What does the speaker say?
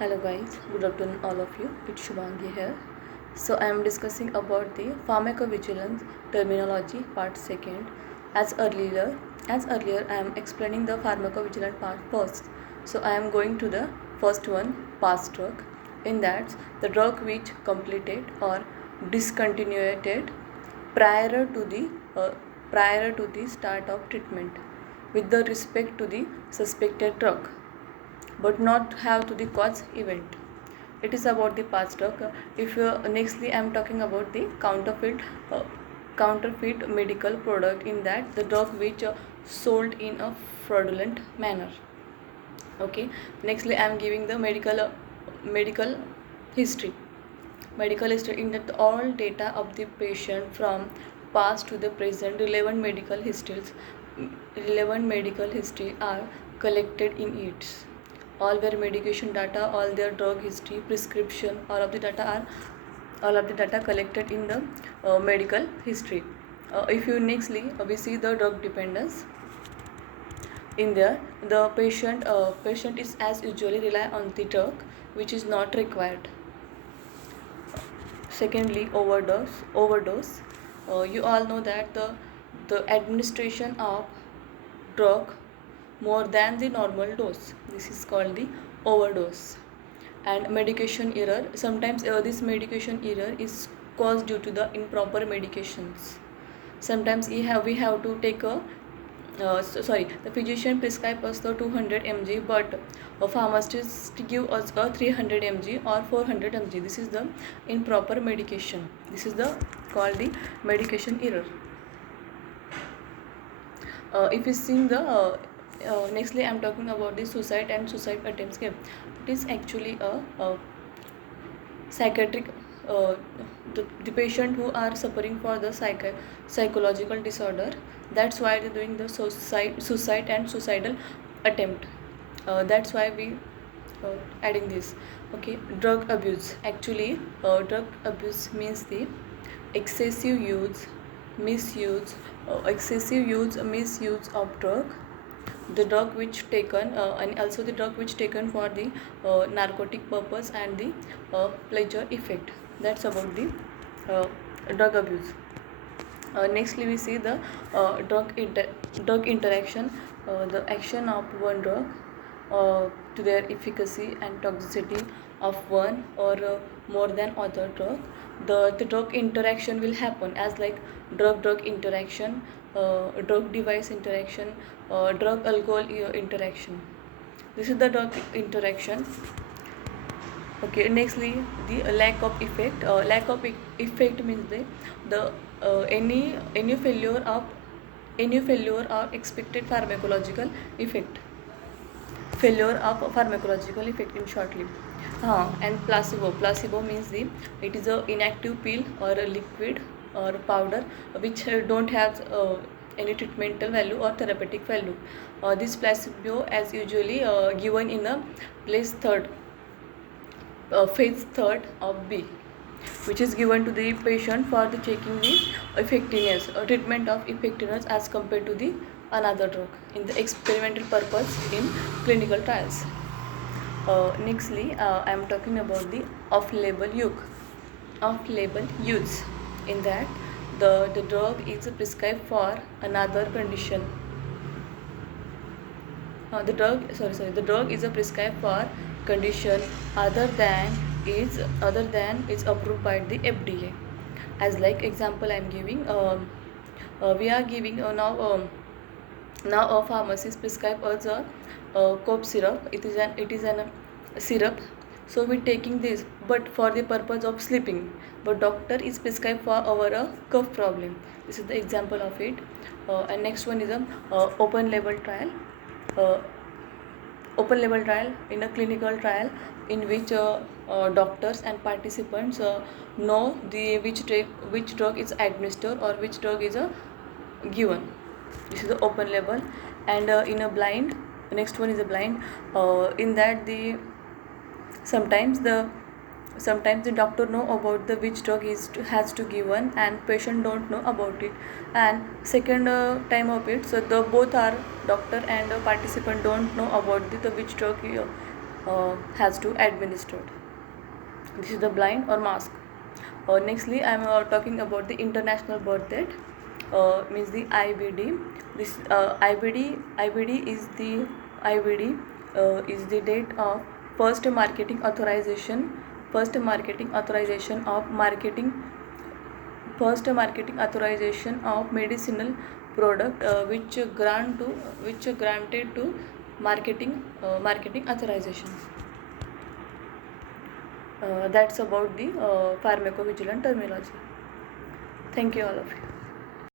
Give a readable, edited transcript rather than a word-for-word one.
Hello guys, good afternoon all of you. It's Shubhangi here. So I am discussing about the pharmacovigilance terminology part second. As earlier, as earlier, I am explaining the pharmacovigilance part first. So I am going to the first one, past drug. In that, the drug which completed or discontinued prior to the uh, prior to the start of treatment with the respect to the suspected drug but not have to the cause event. It is about the past drug. If nextly I am talking about the uh, counterfeit medical product, in that the drug which sold in a fraudulent manner. Okay, nextly I am giving the medical history. Medical history, in that all data of the patient from past to the present, relevant medical history are collected in it. All their medication data, all their drug history, prescription, all of the data collected in the medical history. If you nextly we see the drug dependence. In there, the patient is as usually rely on the drug which is not required. Secondly, overdose. You all know that the administration of drug more than the normal dose, this is called the overdose. And medication error, sometimes this medication error is caused due to the improper medications. Sometimes we have to take a the physician prescribe us the 200 mg, but a pharmacist give us a 300 mg or 400 mg. This is the improper medication. This is the called the medication error. If you see the nextly I am talking about the suicide and suicide attempts. Okay, it is actually a psychiatric the patient who are suffering for the psychological disorder. That's why they're doing the suicide and suicidal attempt. That's why we adding this. Okay, drug abuse. Actually, drug abuse means the excessive use, misuse of drug, the drug which taken and also the drug which taken for the narcotic purpose and the pleasure effect. That's about the uh, drug abuse. Nextly we see the drug interaction, the action of one drug to their efficacy and toxicity of one or more than other drug. The drug interaction will happen as like drug interaction, drug device interaction, drug alcohol interaction. This is the drug interaction. Okay, nextly the lack of effect. Effect means the any failure of expected pharmacological effect. Failure of pharmacological effect in shortly. And placebo means it is a inactive pill or a liquid or powder which don't have any treatmental value or therapeutic value. This placebo is usually given in a phase third of B, which is given to the patient for the checking the effectiveness or treatment of effectiveness as compared to the another drug in the experimental purpose in clinical trials. Nextly, I am talking about the off-label use. In that, the drug is prescribed for another condition. The drug is a prescribed for condition other than is approved by the FDA. As like example, I am giving. We are giving now a pharmacist prescribe us a cough syrup. It is an syrup. So we taking this, but for the purpose of sleeping. But doctor is prescribed for our cough problem. This is the example of it. And next one is a open label trial. Uh, Open label trial in a clinical trial in which doctors and participants know the which drug is administered or which drug is given. This is the open label. And in a blind, next one is a blind. In that the sometimes the sometimes the doctor know about the which drug has to given and patient don't know about it. And second time of it, so the both are doctor and participant don't know about the which drug has to administered. This is the blind or mask. Nextly, I am talking about the international birth date. Means the IBD. This IBD is the date of first marketing authorization. First marketing authorization of marketing. First marketing authorization of medicinal product which granted to marketing authorization. That's about the pharmacovigilance terminology. Thank you all of you.